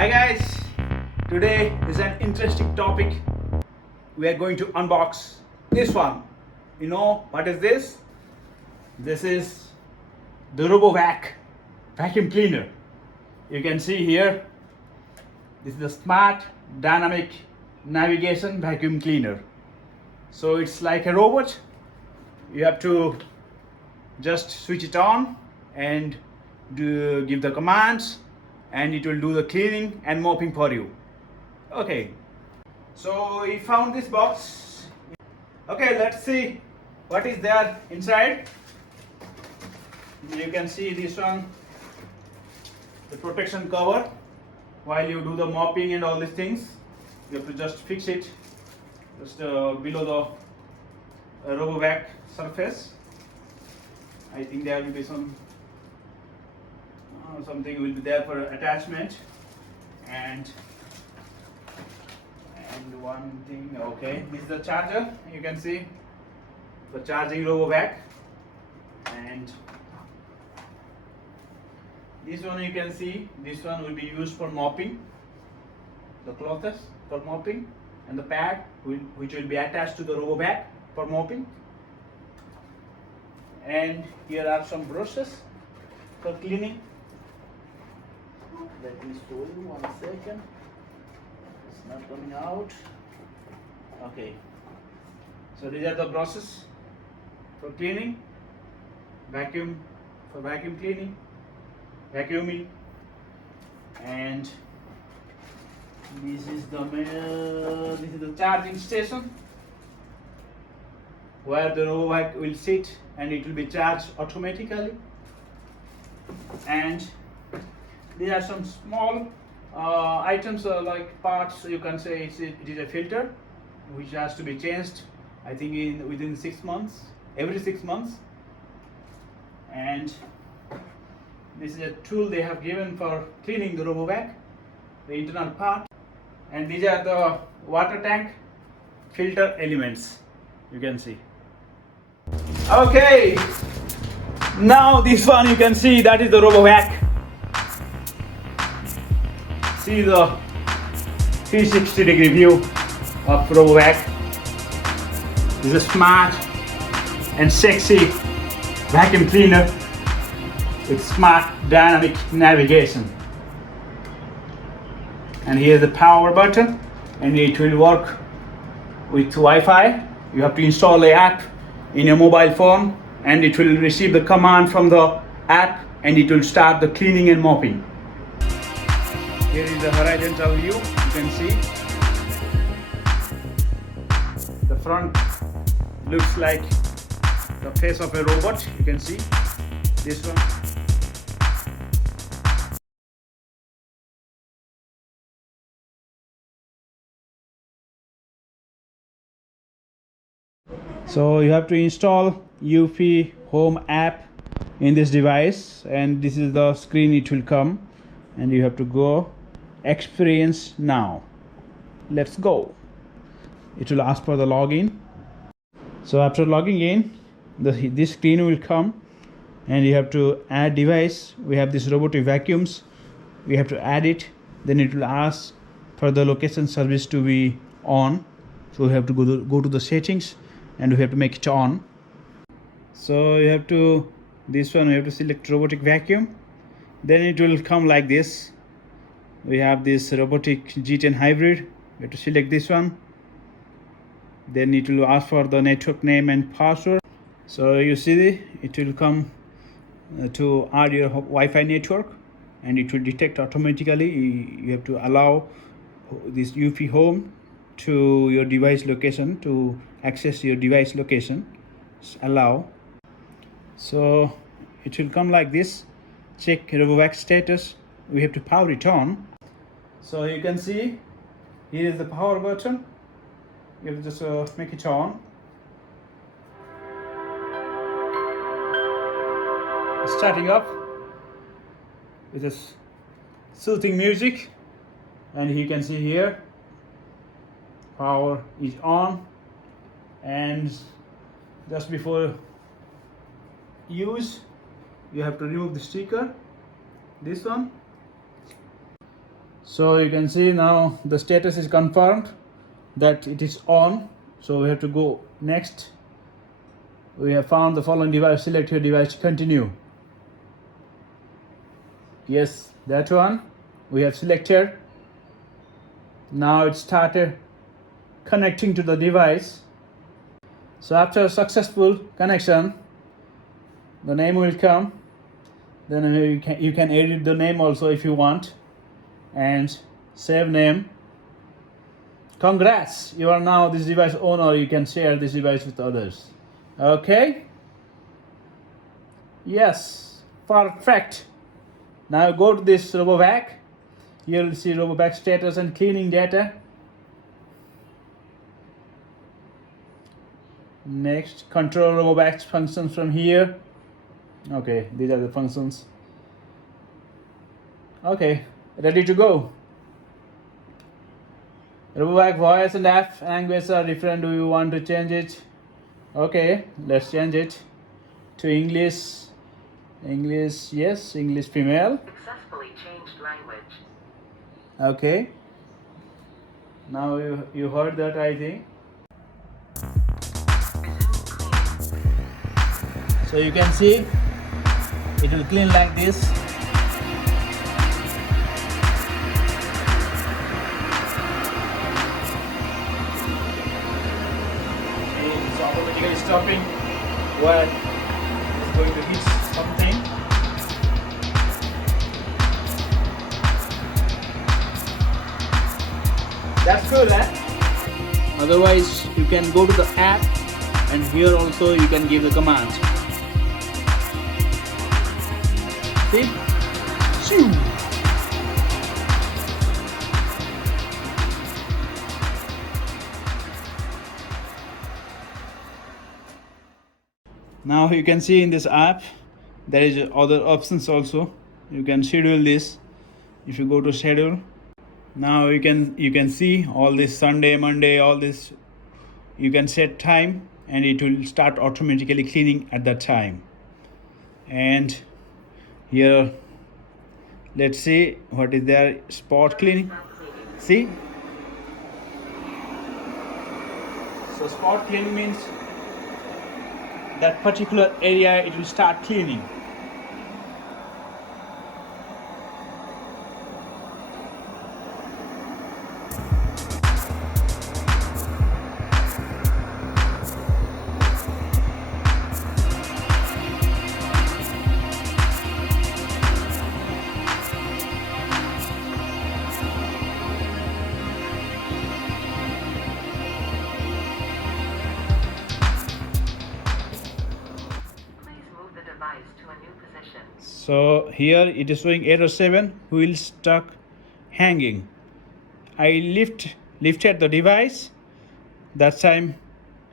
Hi guys, today is an interesting topic. We are going to unbox this one. You know what is this? This is the RoboVac vacuum cleaner. You can see here, this is the smart dynamic navigation vacuum cleaner. So it's like a robot. You have to just switch it on and give the commands, and it will do the cleaning and mopping for you. Okay, so we found this box. Okay, let's see what is there inside. You can see this one, the protection cover. While you do the mopping and all these things, you have to just fix it just below the RoboVac surface. I think there will be something will be there for attachment, and one thing. Okay, this is the charger. You can see the charging RoboVac, and this one you can see, this one will be used for mopping the clothes, for mopping, and the pad which will be attached to the RoboVac for mopping. And here are some brushes for cleaning. Let me show you 1 second. It's not coming out. Okay. So these are the brushes for cleaning, vacuum cleaning, vacuuming, and this is the charging station where the RoboVac will sit and it will be charged automatically. And these are some small items like parts. You can say it is a filter which has to be changed, I think within 6 months, every 6 months. And this is a tool they have given for cleaning the RoboVac, the internal part. And these are the water tank filter elements, you can see. Okay, now this one you can see, that is the RoboVac. See the 360-degree view of RoboVac. This is a smart and sexy vacuum cleaner with smart dynamic navigation. And here is the power button, and it will work with Wi-Fi. You have to install the app in your mobile phone, and it will receive the command from the app, and it will start the cleaning and mopping. Here is the horizontal view. You can see the front looks like the face of a robot. You can see this one. So you have to install Eufy Home app in this device, and this is the screen it will come, and you have to go experience now. Let's go. It will ask for the login. So after logging in, this screen will come, and you have to add device. We have this robotic vacuums, we have to add it. Then it will ask for the location service to be on, so we have to go to the settings, and we have to make it on. So you have to, this one we have to select robotic vacuum. Then it will come like this. We have this robotic G10 hybrid. We have to select this one. Then it will ask for the network name and password. So you see it will come to add your Wi-Fi network, and it will detect automatically. You have to allow this Eufy Home to your device location, to access your device location. Just allow. So it will come like this. Check RoboVac status. We have to power it on. So you can see here is the power button. You have to just make it on. Starting up with this soothing music, and you can see here power is on. And just before use, you have to remove the sticker, this one. So you can see now the status is confirmed that it is on. So we have to go next. We have found the following device. Select your device to continue. Yes, that one we have selected. Now it started connecting to the device. So after a successful connection, the name will come. Then you can edit the name also if you want, and save name. Congrats, you are now this device owner. You can share this device with others. Okay, yes, perfect. Now go to this RoboVac. Here you'll see RoboVac status and cleaning data. Next, control RoboVac functions from here. Okay, these are the functions. Okay, ready to go. RoboVac voice and app language are different. Do you want to change it? Okay, let's change it to English. English, yes, English female. Successfully changed language. Okay. Now you heard that, I think. So you can see it will clean like this. It's automatically stopping when it's going to hit something. That's good, eh? Otherwise, you can go to the app, and here also you can give the command. See? Shoo! Now you can see in this app there is other options also. You can schedule this. If you go to schedule, now you can see all this Sunday, Monday, all this. You can set time and it will start automatically cleaning at that time. And here, let's see what is there. Spot cleaning. See? So spot cleaning means that particular area it will start cleaning. So here it is showing error 7, wheel stuck hanging. I lifted the device. That time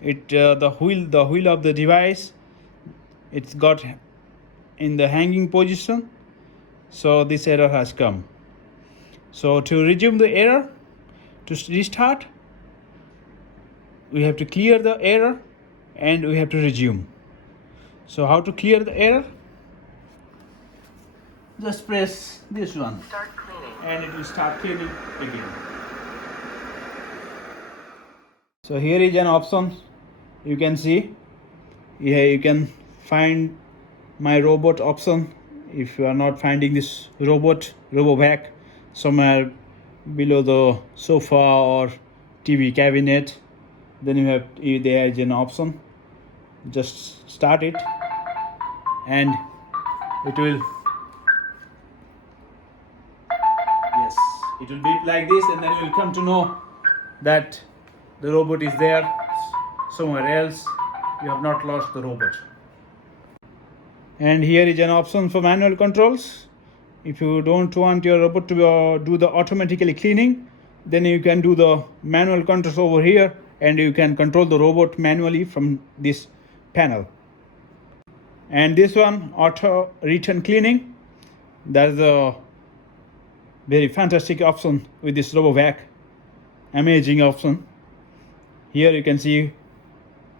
the wheel of the device, it's got in the hanging position. So this error has come. So to resume the error, to restart, we have to clear the error and we have to resume. So how to clear the error? Just press this one. Start cleaning. And it will start cleaning again. So here is an option. You can see. Here you can find my robot option. If you are not finding this RoboVac somewhere below the sofa or TV cabinet, then there is an option. Just start it and it will beep like this, and then you will come to know that the robot is there somewhere else. You have not lost the robot. And here is an option for manual controls. If you don't want your robot to do the automatically cleaning, then you can do the manual controls over here, and you can control the robot manually from this panel. And this one, auto return cleaning, that's a very fantastic option with this RoboVac. Amazing option. Here you can see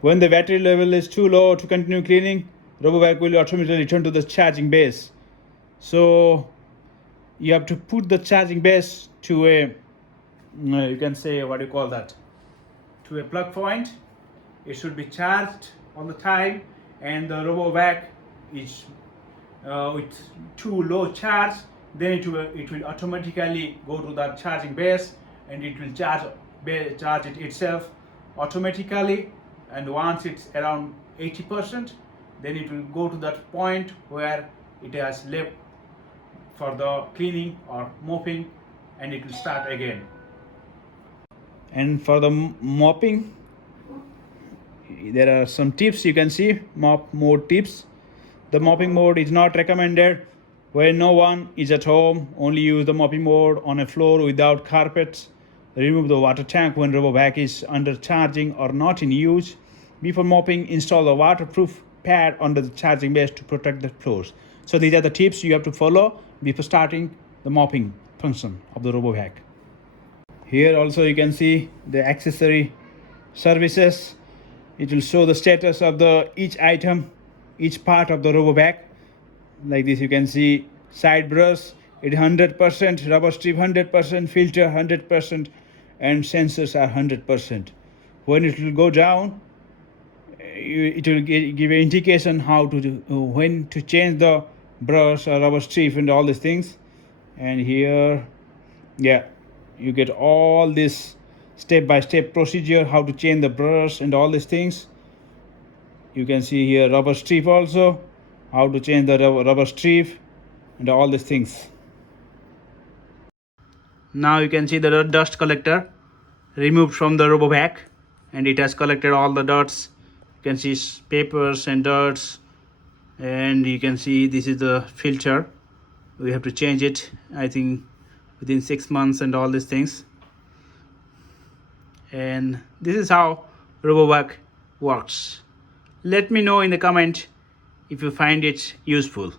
when the battery level is too low to continue cleaning, RoboVac will automatically return to the charging base. So you have to put the charging base to a, you can say, what do you call that, to a plug point. It should be charged all the time, and the RoboVac is with too low charge, then it will automatically go to that charging base, and it will charge it itself automatically. And once it's around 80%, then it will go to that point where it has left for the cleaning or mopping, and it will start again. And for the mopping, there are some tips you can see, mop mode tips. The mopping mode is not recommended when no one is at home. Only use the mopping mode on a floor without carpets. Remove the water tank when RoboVac is under charging or not in use. Before mopping, install the waterproof pad under the charging base to protect the floors. So these are the tips you have to follow before starting the mopping function of the RoboVac. Here also you can see the accessory services. It will show the status of the each item, each part of the RoboVac. Like this, you can see side brush, it 100%, rubber strip 100%, filter 100%, and sensors are 100%. When it will go down, it will give an indication how to do, when to change the brush or rubber strip and all these things. And here, yeah, you get all this step-by-step procedure, how to change the brush and all these things. You can see here rubber strip also, how to change the rubber strip and all these things. Now you can see the dust collector removed from the RoboVac, and it has collected all the dirts. You can see papers and dirts, and you can see this is the filter. We have to change it, I think, within 6 months and all these things. And this is how RoboVac works. Let me know in the comment if you find it useful.